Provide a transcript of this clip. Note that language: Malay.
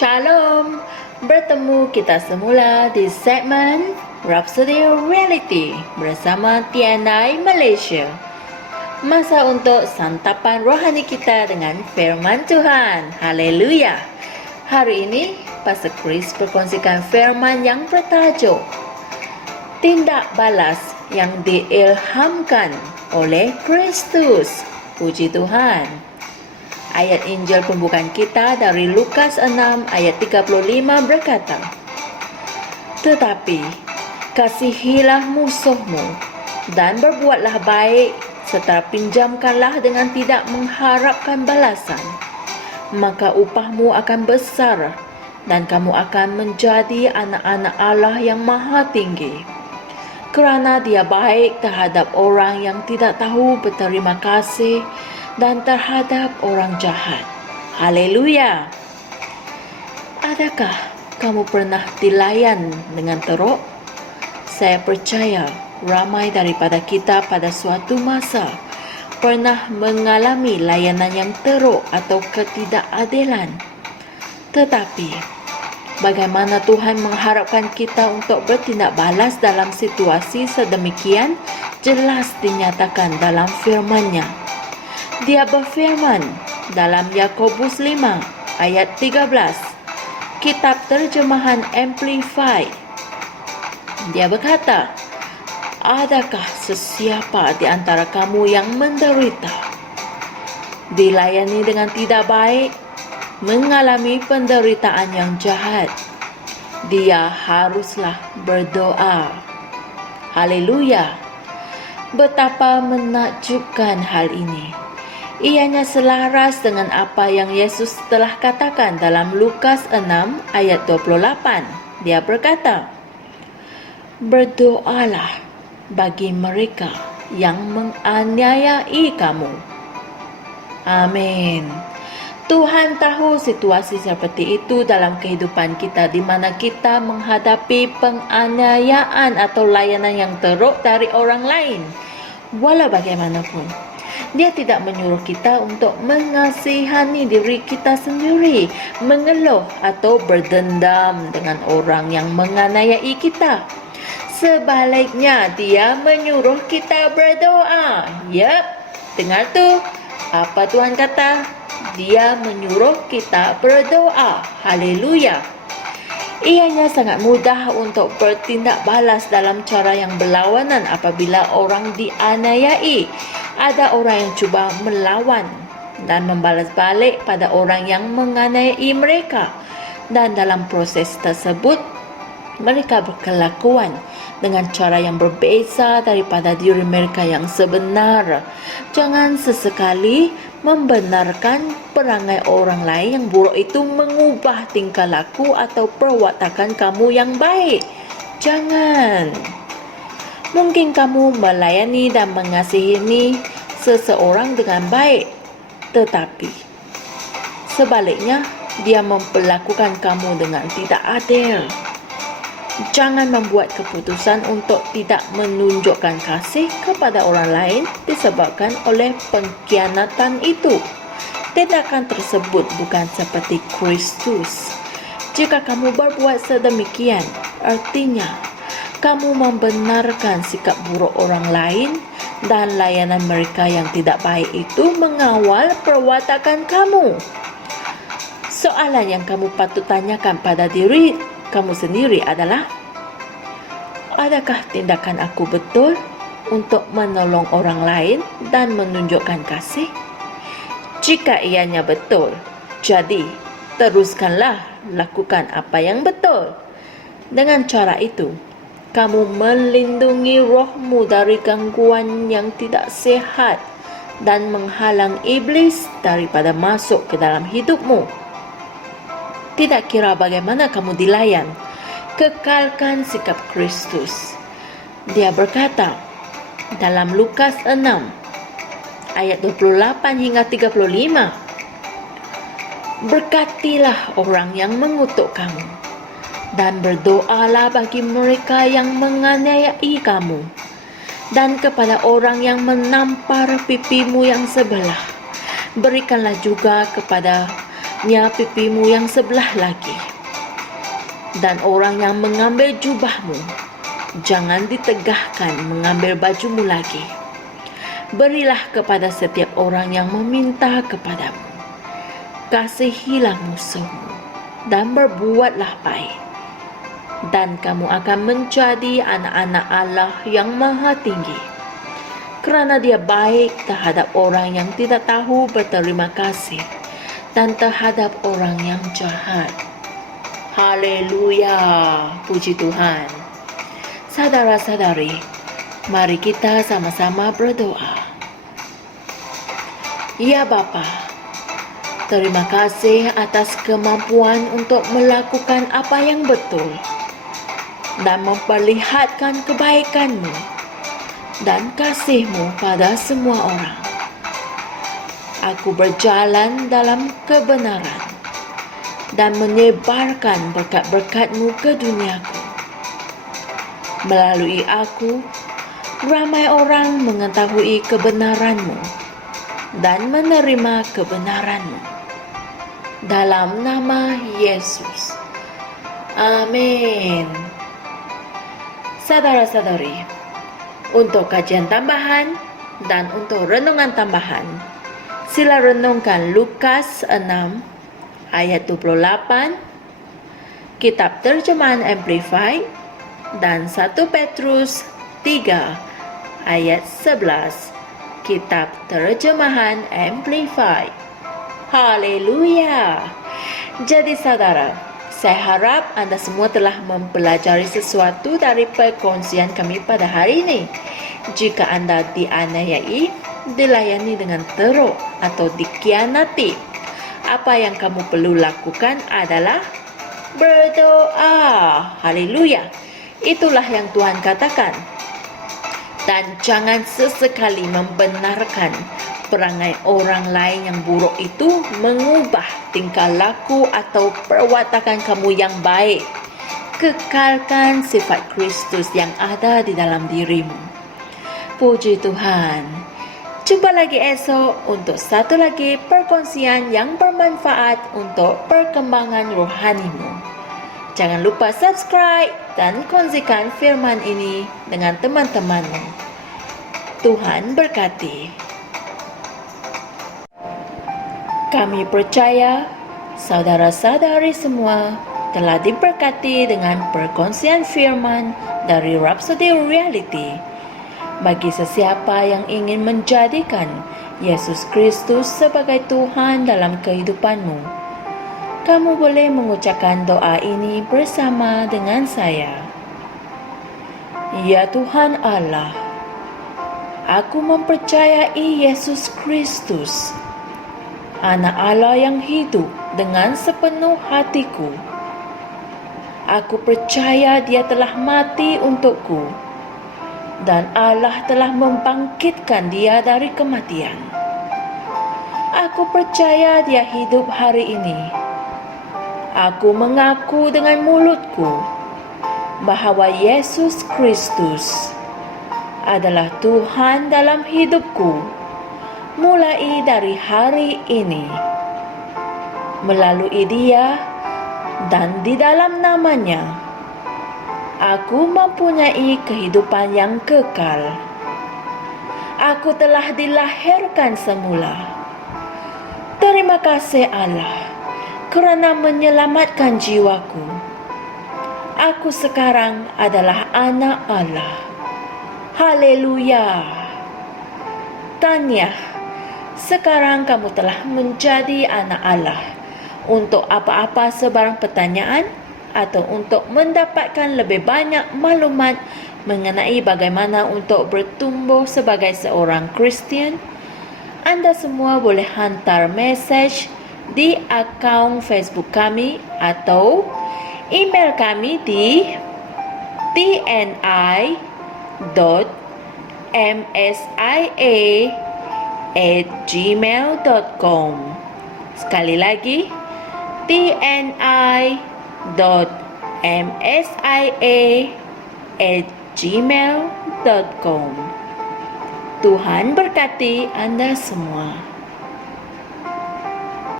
Shalom, bertemu kita semula di segmen Rhapsody Reality bersama Tiandai Malaysia. Masa untuk santapan rohani kita dengan firman Tuhan. Haleluya. Hari ini Pastor Chris berkongsikan firman yang bertajuk Tindak Balas yang diilhamkan oleh Kristus. Puji Tuhan. Ayat Injil pembukaan kita dari Lukas 6 ayat 35 berkata, "Tetapi kasihilah musuhmu dan berbuatlah baik serta pinjamkanlah dengan tidak mengharapkan balasan. Maka upahmu akan besar dan kamu akan menjadi anak-anak Allah yang Maha Tinggi. Kerana Dia baik terhadap orang yang tidak tahu berterima kasih dan terhadap orang jahat." Haleluya. Adakah kamu pernah dilayan dengan teruk? Saya percaya ramai daripada kita pada suatu masa pernah mengalami layanan yang teruk atau ketidakadilan. Tetapi bagaimana Tuhan mengharapkan kita untuk bertindak balas dalam situasi sedemikian jelas dinyatakan dalam firman-Nya. Dia berfirman dalam Yakobus 5 ayat 13, kitab terjemahan Amplified. Dia berkata, "Adakah sesiapa di antara kamu yang menderita, dilayani dengan tidak baik, mengalami penderitaan yang jahat? Dia haruslah berdoa." Haleluya. Betapa menakjubkan hal ini. Ianya selaras dengan apa yang Yesus telah katakan dalam Lukas 6 ayat 28. Dia berkata, "Berdoalah bagi mereka yang menganiayai kamu." Amin. Tuhan tahu situasi seperti itu dalam kehidupan kita di mana kita menghadapi penganiayaan atau layanan yang teruk dari orang lain. Walau bagaimanapun, Dia tidak menyuruh kita untuk mengasihani diri kita sendiri, mengeluh atau berdendam dengan orang yang menganiayai kita. Sebaliknya, Dia menyuruh kita berdoa. Yap, dengar tu, apa Tuhan kata? Dia menyuruh kita berdoa. Haleluya. Ianya sangat mudah untuk bertindak balas dalam cara yang berlawanan apabila orang dianiayai. Ada orang yang cuba melawan dan membalas balik pada orang yang menganiayai mereka. Dan dalam proses tersebut, mereka berkelakuan dengan cara yang berbeza daripada diri mereka yang sebenar. Jangan sesekali membenarkan perangai orang lain yang buruk itu mengubah tingkah laku atau perwatakan kamu yang baik. Jangan. Mungkin kamu melayani dan mengasihani seseorang dengan baik, tetapi sebaliknya dia memperlakukan kamu dengan tidak adil. Jangan membuat keputusan untuk tidak menunjukkan kasih kepada orang lain disebabkan oleh pengkhianatan itu. Tindakan tersebut bukan seperti Kristus. Jika kamu berbuat sedemikian, artinya kamu membenarkan sikap buruk orang lain dan layanan mereka yang tidak baik itu mengawal perwatakan kamu. Soalan yang kamu patut tanyakan pada diri kamu sendiri adalah, adakah tindakan aku betul untuk menolong orang lain dan menunjukkan kasih? Jika ianya betul, jadi teruskanlah lakukan apa yang betul. Dengan cara itu, kamu melindungi rohmu dari gangguan yang tidak sehat dan menghalang iblis daripada masuk ke dalam hidupmu. Tidak kira bagaimana kamu dilayan, kekalkan sikap Kristus. Dia berkata dalam Lukas 6 ayat 28 hingga 35, "Berkatilah orang yang mengutuk kamu dan berdoalah bagi mereka yang menganiayai kamu, dan kepada orang yang menampar pipimu yang sebelah, berikanlah juga kepada pipimu yang sebelah lagi. Dan orang yang mengambil jubahmu, jangan ditegahkan mengambil bajumu lagi. Berilah kepada setiap orang yang meminta kepadamu. Kasihilah musuhmu dan berbuatlah baik. Dan kamu akan menjadi anak-anak Allah yang Maha Tinggi. Kerana Dia baik terhadap orang yang tidak tahu berterima kasih dan terhadap orang yang jahat. Haleluya, puji Tuhan. Saudara-saudari, mari kita sama-sama berdoa. Ya Bapa, terima kasih atas kemampuan untuk melakukan apa yang betul dan memperlihatkan kebaikan-Mu dan kasih-Mu pada semua orang. Aku berjalan dalam kebenaran dan menyebarkan berkat-berkat-Mu ke duniaku. Melalui aku, ramai orang mengetahui kebenaran-Mu dan menerima kebenaran-Mu. Dalam nama Yesus. Amin. Saudara-saudari, untuk kajian tambahan dan untuk renungan tambahan, sila renungkan Lukas 6 ayat 28, Kitab Terjemahan Amplified, dan 1 Petrus 3 ayat 11, Kitab Terjemahan Amplified. Haleluya. Jadi saudara, saya harap anda semua telah mempelajari sesuatu dari perkongsian kami pada hari ini. Jika anda dianiayai, dilayani dengan teruk atau dikhianati, apa yang kamu perlu lakukan adalah berdoa. Haleluya. Itulah yang Tuhan katakan. Dan jangan sesekali membenarkan perangai orang lain yang buruk itu mengubah tingkah laku atau perwatakan kamu yang baik. Kekalkan sifat Kristus yang ada di dalam dirimu. Puji Tuhan. Jumpa lagi esok untuk satu lagi perkongsian yang bermanfaat untuk perkembangan rohanimu. Jangan lupa subscribe dan kongsikan firman ini dengan teman-temanmu. Tuhan berkati. Kami percaya saudara-saudari semua telah diberkati dengan perkongsian firman dari Rhapsody Reality. Bagi sesiapa yang ingin menjadikan Yesus Kristus sebagai Tuhan dalam kehidupanmu, kamu boleh mengucapkan doa ini bersama dengan saya. Ya Tuhan Allah, aku mempercayai Yesus Kristus, Anak Allah yang hidup dengan sepenuh hatiku. Aku percaya Dia telah mati untukku dan Allah telah membangkitkan Dia dari kematian. Aku percaya Dia hidup hari ini. Aku mengaku dengan mulutku bahwa Yesus Kristus adalah Tuhan dalam hidupku mulai dari hari ini. Melalui Dia dan di dalam nama-Nya, aku mempunyai kehidupan yang kekal. Aku telah dilahirkan semula. Terima kasih Allah kerana menyelamatkan jiwaku. Aku sekarang adalah anak Allah. Haleluya. Tanya, sekarang kamu telah menjadi anak Allah. Untuk apa-apa sebarang pertanyaan atau untuk mendapatkan lebih banyak maklumat mengenai bagaimana untuk bertumbuh sebagai seorang Kristian, anda semua boleh hantar mesej di akaun Facebook kami atau email kami di tni.msia@gmail.com. Sekali lagi, tni.msia@gmail.com. Tuhan berkati anda semua.